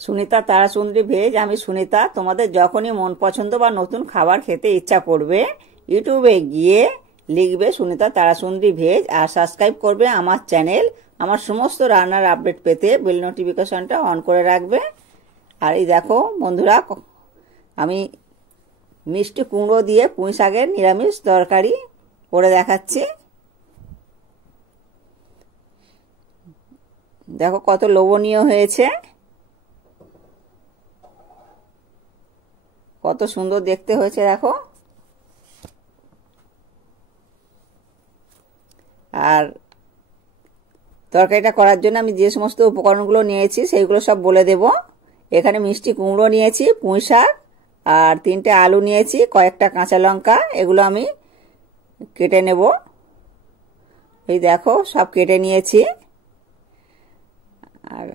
Sunita তারাচন্দ্রী veg. আমি সুনিতা। তোমাদের যখনই মন পছন্দ বা নতুন খাবার খেতে ইচ্ছা করবে, ইউটিউবে গিয়ে লিখবে সুনিতা তারাচন্দ্রী ভেজ আর সাবস্ক্রাইব করবে আমার চ্যানেল। আমার সমস্ত রান্নার আপডেট পেতে বেল নোটিফিকেশনটা অন করে রাখবে। আর এই দেখো বন্ধুরা, আমি মিষ্টি কুমড়ো দিয়ে পুঁই শাকের নিরামিষ তরকারি করে দেখাচ্ছি। দেখো কত লোভনীয় হয়েছে, কত সুন্দর দেখতে হয়েছে দেখো। আর তরকারিটা করার জন্য আমি যে সমস্ত উপকরণগুলো নিয়েছি সেইগুলো সব বলে দেব। এখানে মিষ্টি কুমড়ো নিয়েছি, পুঁই শাক, আর 3টে আলু নিয়েছি, কয়েকটা কাঁচা লঙ্কা। এগুলো আমি কেটে নেব। এই দেখো সব কেটে নিয়েছি। আর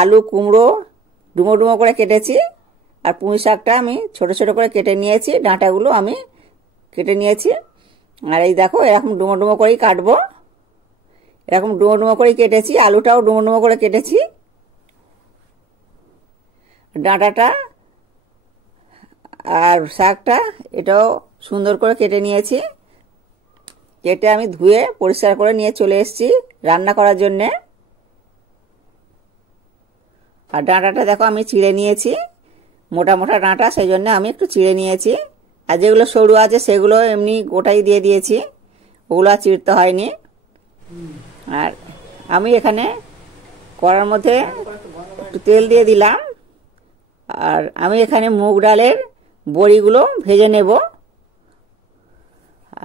আলু কুমড়ো ডুমো ডুমো করে কেটেছি। আর পুঁই শাকটা আমি ছোট ছোট করে কেটে নিয়েছি, ডাঁটাগুলো আমি কেটে নিয়েছি। আর এই দেখো এরকম ডুমো ডুমো করেই কাটবো, এরকম ডুমো ডুমো করেই কেটেছি। আলুটাও ডুমো ডুমো করে কেটেছি। ডাঁটাটা আর শাকটা এটাও সুন্দর করে কেটে নিয়েছি। কেটে আমি ধুয়ে পরিষ্কার করে নিয়ে চলে এসেছি রান্না করার জন্যে। আর ডাঁটাটা দেখো আমি চিড়ে নিয়েছি, মোটা মোটা ডাঁটা, সেই জন্য আমি একটু চিড়ে নিয়েছি। আর যেগুলো সরু আছে সেগুলো এমনি গোটাই দিয়ে দিয়েছি, ওগুলো আর চিড়তে হয়নি। আর আমি এখানে কড়ার মধ্যে একটু তেল দিয়ে দিলাম। আর আমি এখানে মুগ ডালের বড়িগুলো ভেজে নেব।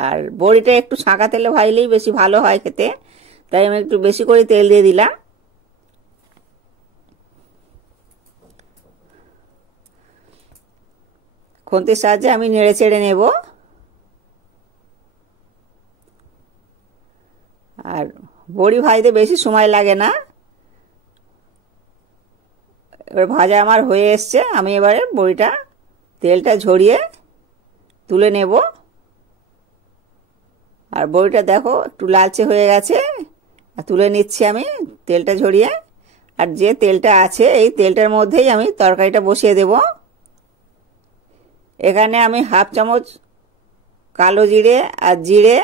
আর বড়িটা একটু ছাঁকা তেলে ভাজলেই বেশি ভালো হয় খেতে, তাই আমি একটু বেশি করে তেল দিয়ে দিলাম। খুন্তির সাহায্যে আমি নেড়ে চেড়ে নেব। আর বড়ি ভাজতে বেশি সময় লাগে না। এবার ভাজা আমার হয়ে এসছে, আমি এবারে বড়িটা তেলটা ঝরিয়ে তুলে নেব। আর বড়িটা দেখো একটু লালচে হয়ে গেছে, আর তুলে নিচ্ছি আমি তেলটা ঝরিয়ে। আর যে তেলটা আছে এই তেলটার মধ্যেই আমি তরকারিটা বসিয়ে দেব। এখানে আমি হাফ চামচ কালো জিরে আর জিরে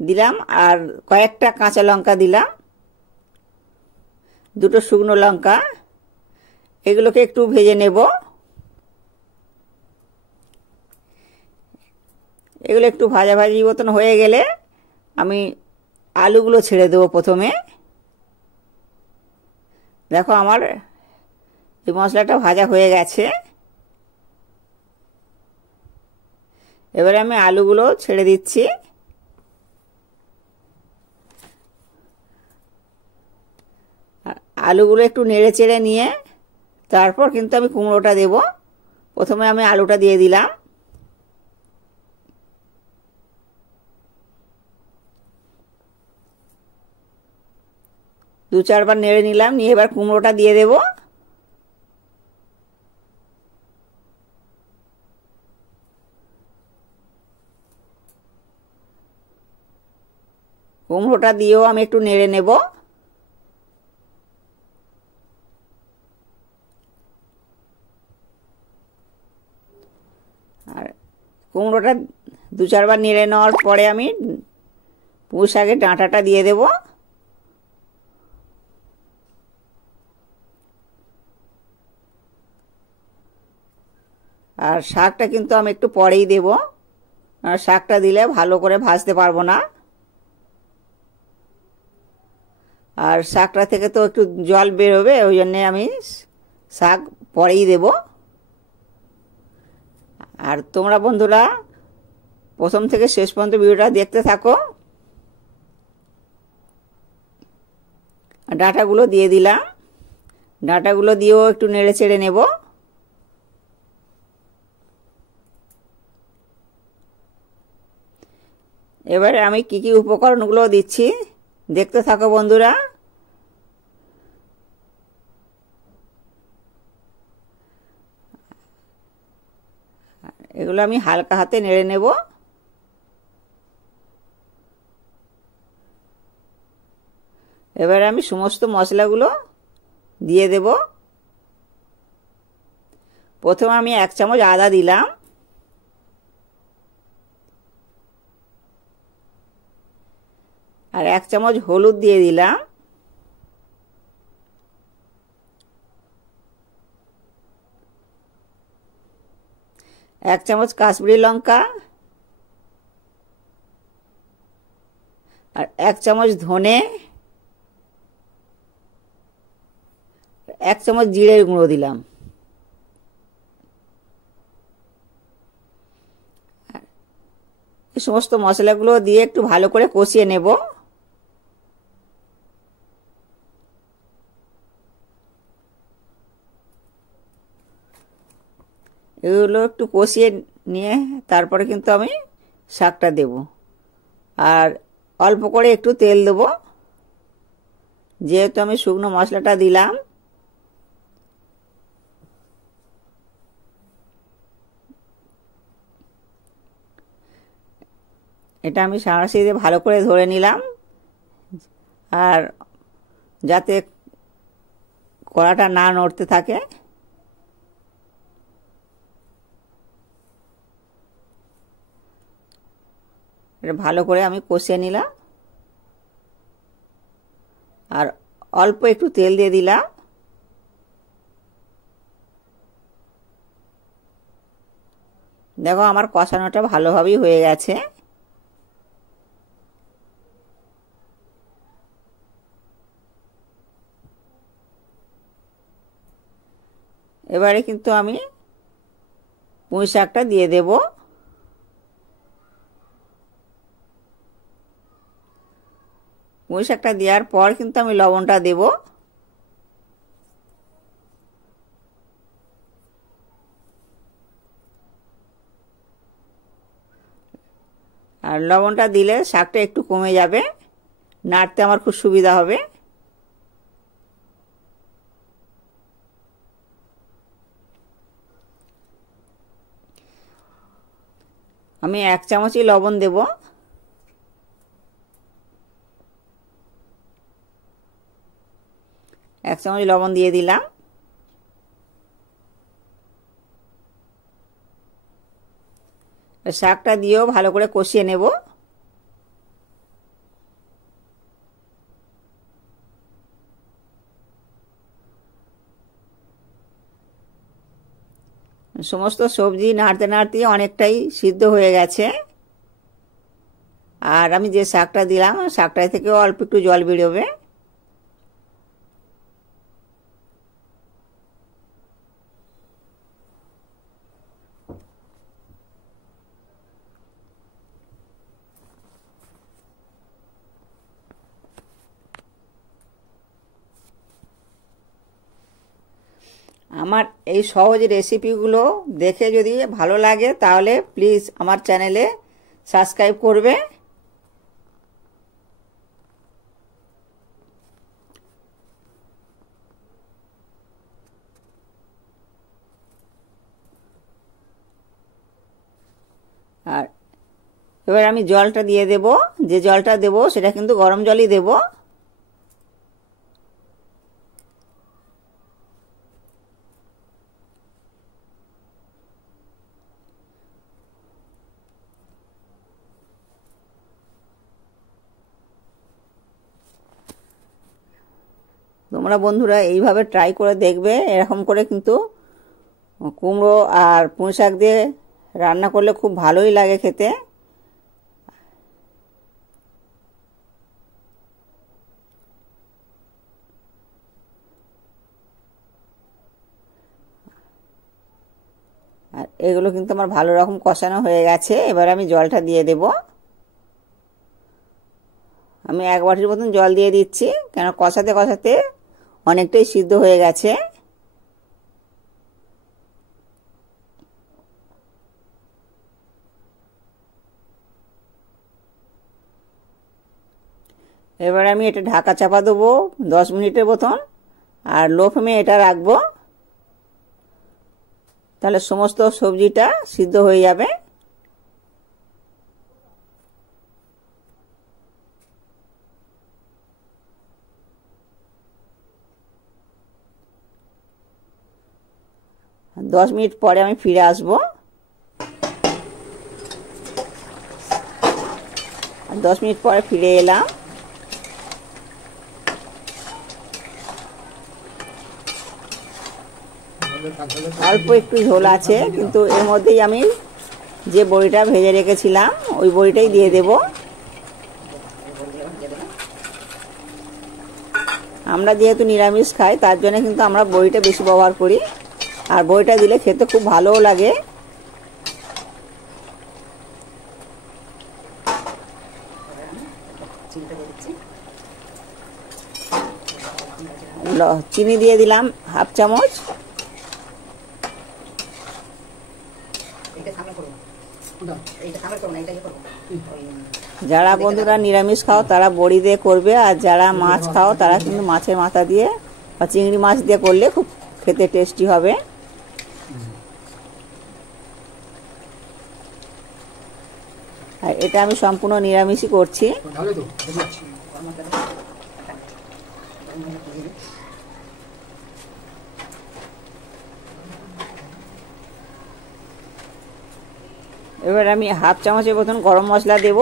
দিলাম, আর কয়েকটা কাঁচা লঙ্কা দিলাম, 2টো শুকনো লঙ্কা। এগুলোকে একটু ভেজে নেব। এগুলো একটু ভাজা ভাজি মতন হয়ে গেলে আমি আলুগুলো ছেড়ে দেবো প্রথমে। দেখো আমার এই মশলাটা ভাজা হয়ে গেছে। এবারে আমি আলুগুলো ছেড়ে দিচ্ছি। আলুগুলো একটু নেড়ে চেড়ে নিয়ে তারপর কিন্তু আমি কুমড়োটা দেব। প্রথমে আমি আলুটা দিয়ে দিলাম। দু চারবার নেড়ে নিলাম, নিয়ে এবার কুমড়োটা দিয়ে দেব। কুমড়োটা দিয়েও আমি একটু নেড়ে নেব। আর কুমড়োটা 2-4বার নেড়ে নেওয়ার পরে আমি পুঁই শাকের ডাঁটাটা দিয়ে দেব। আর শাকটা কিন্তু আমি একটু পরেই দেব, আর শাকটা দিলে ভালো করে ভাজতে পারবো না। আর শাকটা থেকে তো একটু জল বেরোবে, ওই জন্যে আমি শাক পরেই দেব। আর তোমরা বন্ধুরা প্রথম থেকে শেষ পর্যন্ত ভিডিওটা দেখতে থাকো। ডাঁটাগুলো দিয়ে দিলাম, ডাঁটাগুলো দিয়েও একটু নেড়ে চেড়ে নেব। এবারে আমি কি কি উপকরণগুলো দিচ্ছি দেখতে থাকো বন্ধুরা। এগুলো আমি হালকা হাতে নেড়ে নেব। এবারে আমি সমস্ত মশলাগুলো দিয়ে দেব। প্রথমে আমি 1 চামচ আদা দিলাম, আর 1 চামচ হলুদ দিয়ে দিলাম, এক চামচ কাশ্মীরি লঙ্কা, আর 1 চামচ ধনে, 1 চামচ জিরের গুঁড়ো দিলাম। এই সমস্ত মশলাগুলো দিয়ে একটু ভালো করে কষিয়ে নেব। এগুলো একটু কষিয়ে নিয়ে তারপরে কিন্তু আমি শাকটা দেব, আর অল্প করে একটু তেল দেব, যেহেতু আমি শুকনো মশলাটা দিলাম। এটা আমি সাঁড়াশি দিয়ে ভালো করে ধরে নিলাম, আর যাতে কড়াটা না নড়তে থাকে। এটা ভালো করে আমি কষিয়ে নিলাম, আর অল্প একটু তেল দিয়ে দিলাম। দেখো আমার কষানোটা ভালোভাবেই হয়ে গেছে। এবারে কিন্তু আমি পুঁই শাকটা দিয়ে দেব। পুঁই শাকটা দেওয়ার পর কিন্তু আমি লবণটা দেব। আর লবণটা দিলে শাকটা একটু কমে যাবে, নাড়তে আমার খুব সুবিধা হবে। আমি 1 চামচই লবণ দেব। এক চামচ লবণ দিয়ে দিলাম। শাকটা দিয়েও ভালো করে কষিয়ে নেব। সমস্ত সবজি নাড়তে নাড়তে অনেকটাই সিদ্ধ হয়ে গেছে, আর আমি যে শাকটা দিলাম শাকটা থেকেও অল্প একটু জল বেরোবে। আমার এই সহজ রেসিপিগুলো দেখে যদি ভালো লাগে তাহলে প্লিজ আমার চ্যানেলে সাবস্ক্রাইব করবে। আর এবার আমি জলটা দিয়ে দেব। যে জলটা দেব সেটা কিন্তু গরম জলই দেব। তোমরা বন্ধুরা এইভাবে ট্রাই করে দেখবে, এরকম করে কিন্তু কুমড়ো আর পুঁই শাক দিয়ে রান্না করলে খুব ভালোই লাগে খেতে। আর এগুলো কিন্তু আমার ভালো রকম কষানো হয়ে গেছে। এবার আমি জলটা দিয়ে দেব। আমি 1 বাটির মতন জল দিয়ে দিচ্ছি, কেন কষাতে কষাতে অনেকটাই সিদ্ধ হয়ে গেছে। এবার আমি এটা ঢাকা চাপা দেবো 10 মিনিটের মতন, আর লো ফ্লেমে এটা রাখবো, তাহলে সমস্ত সবজিটা সিদ্ধ হয়ে যাবে। 10 মিনিট পরে আমি ফিরে আসব। 10 মিনিট পরে ফিরে এলাম। অল্প একটু ঝোল আছে, কিন্তু এর মধ্যেই আমি যে বড়িটা ভেজে রেখেছিলাম ওই বড়িটাই দিয়ে দেব। আমরা যেহেতু নিরামিষ খাই তার জন্য কিন্তু আমরা বড়িটা বেশি ব্যবহার করি, আর বড়িটা দিলে খেতে খুব ভালোও লাগে। চিনি দিয়ে দিলাম 1/2 চামচ। যারা বন্ধুরা নিরামিষ খাও তারা বড়ি দিয়ে করবে, আর যারা মাছ খাও তারা কিন্তু মাছের মাথা দিয়ে বা চিংড়ি মাছ দিয়ে করলে খুব খেতে টেস্টি হবে। আর এটা আমি সম্পূর্ণ নিরামিষই করছি। এবার আমি 1/2 চামচের মতন গরম মশলা দেব।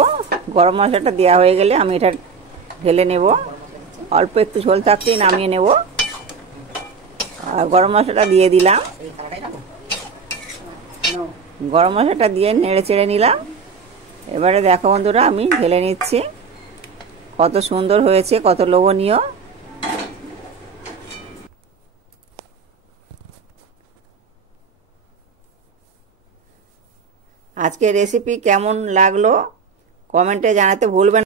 গরম মশলাটা দেওয়া হয়ে গেলে আমি এটা ঢেলে নেব। অল্প একটু ঝোল থাকতেই নামিয়ে নেব। আর গরম মশলাটা দিয়ে দিলাম। গরম মশলাটা দিয়ে নেড়ে চেড়ে নিলাম। এবারে দেখো বন্ধুরা, আমি ঢেলে নিচ্ছি। কত সুন্দর হয়েছে, কত লোভনীয়। আজকের রেসিপি কেমন লাগলো কমেন্টে জানাতে ভুলবেন।